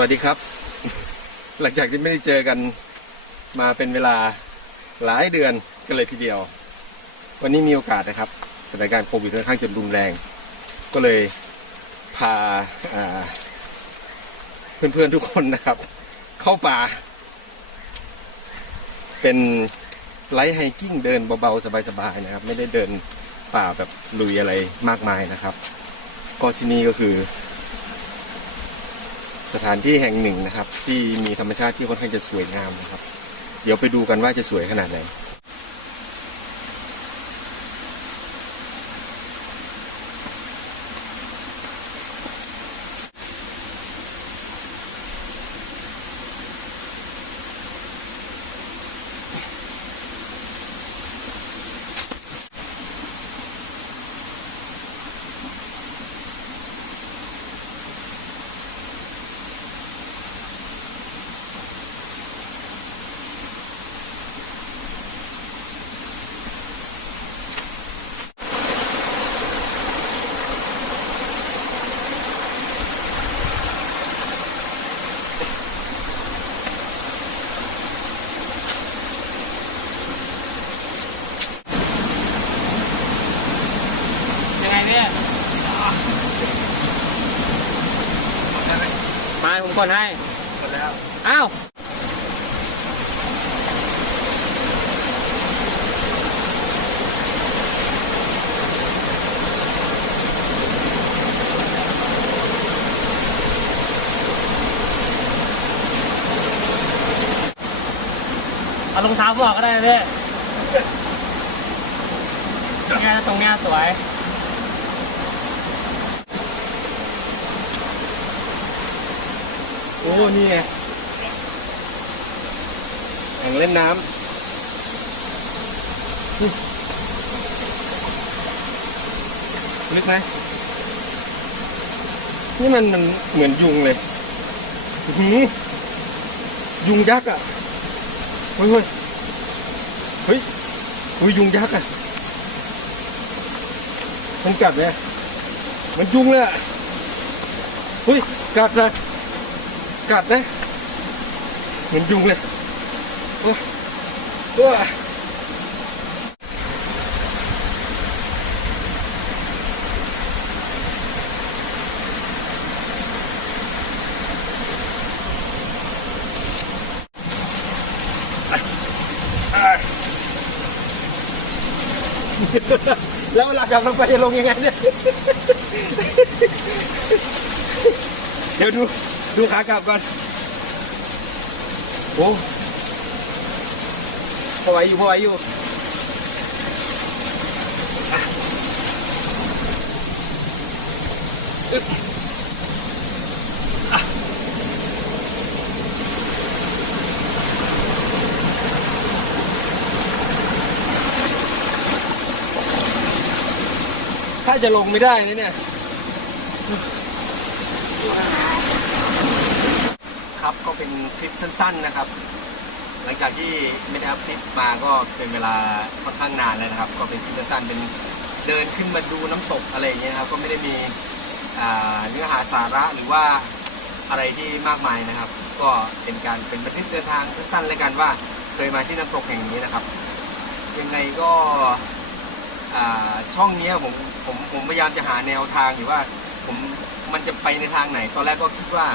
วัสดีครับ หลังจากที่ไม่ได้เจอกันมาเป็นเวลาหลายเดือนกันเลยทีเดียว วันนี้มีโอกาสนะครับสถานการณ์โควิดค่อนข้างจะรุนแรง ก็เลยพาาเพื่อนๆทุกคนนะครับ เข้าป่า เป็นไลท์ไฮกิ้งเดินเบาๆ สบายๆนะครับ ไม่ได้เดินป่าแบบลุยอะไรมากมายนะครับ ก็ที่นี่ก็คือ สถานที่แห่งหนึ่งนะครับ ที่มีธรรมชาติที่ค่อนข้างจะสวยงามนะครับ เดี๋ยวไปดูกันว่าจะสวยขนาดไหน ผมกดให้หมดแล้วอ้าวเอารองเท้าบอกก็ได้นะพี่เนี่ยตรงเนี้ยสวย โอ้นี่ไงแอ่งเล่นน้ำลึกไหมนี่มันมันเหมือนยุงเลยอือหือยุงยักษ์อะ เฮ้ยเฮ้ยเฮ้ยเฮ้ยยุงยักษ์อะ มันกัดไหมมันยุงเลยอะ เฮ้ย กัดนะ กัดนะเหมือนยุงเลยโอ้โอ้แล้วเวลากลับลงไปจะลงยังไงเนี่ย เดี๋ยวดู ดูขากลับก่อน โอ้พอไหวอยู่พอไหวอยู่อะอึ๊บอะถ้าจะลงไม่ได้นะเนี่ย ครับก็เป็นคลิปสั้นๆนะครับ หลังจากที่ไม่ได้อัพคลิปมาก็เป็นเวลาค่อนข้างนานแล้วนะครับ ก็เป็นคลิปสั้นๆเป็นเดินขึ้นมาดูน้ำตกอะไรอย่างเงี้ยนะครับก็ไม่ได้มีเนื้อหาสาระหรือว่าอะไรที่มากมายนะครับ ก็เป็นการเป็นบันทึกเดินทางสั้นๆเลยกันว่าเคยมาที่น้ำตกแห่งนี้นะครับ ยังไงก็ช่องนี้ผมผมผมพยายามจะหาแนวทางอยู่ว่าผมมันจะไปในทางไหน ตอนแรกก็คิดว่า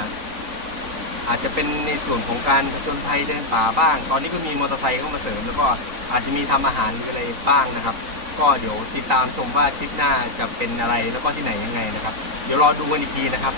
อาจจะเป็นในส่วนของการผจญภัยเดินป่าบ้าง ตอนนี้ก็มีมอเตอร์ไซค์เข้ามาเสริม แล้วก็อาจจะมีทำอาหารอะไรบ้างนะครับ ก็เดี๋ยวติดตามชมว่าคลิปหน้าจะเป็นอะไรแล้วก็ที่ไหนยังไงนะครับ เดี๋ยวรอดูกันอีกทีนะครับ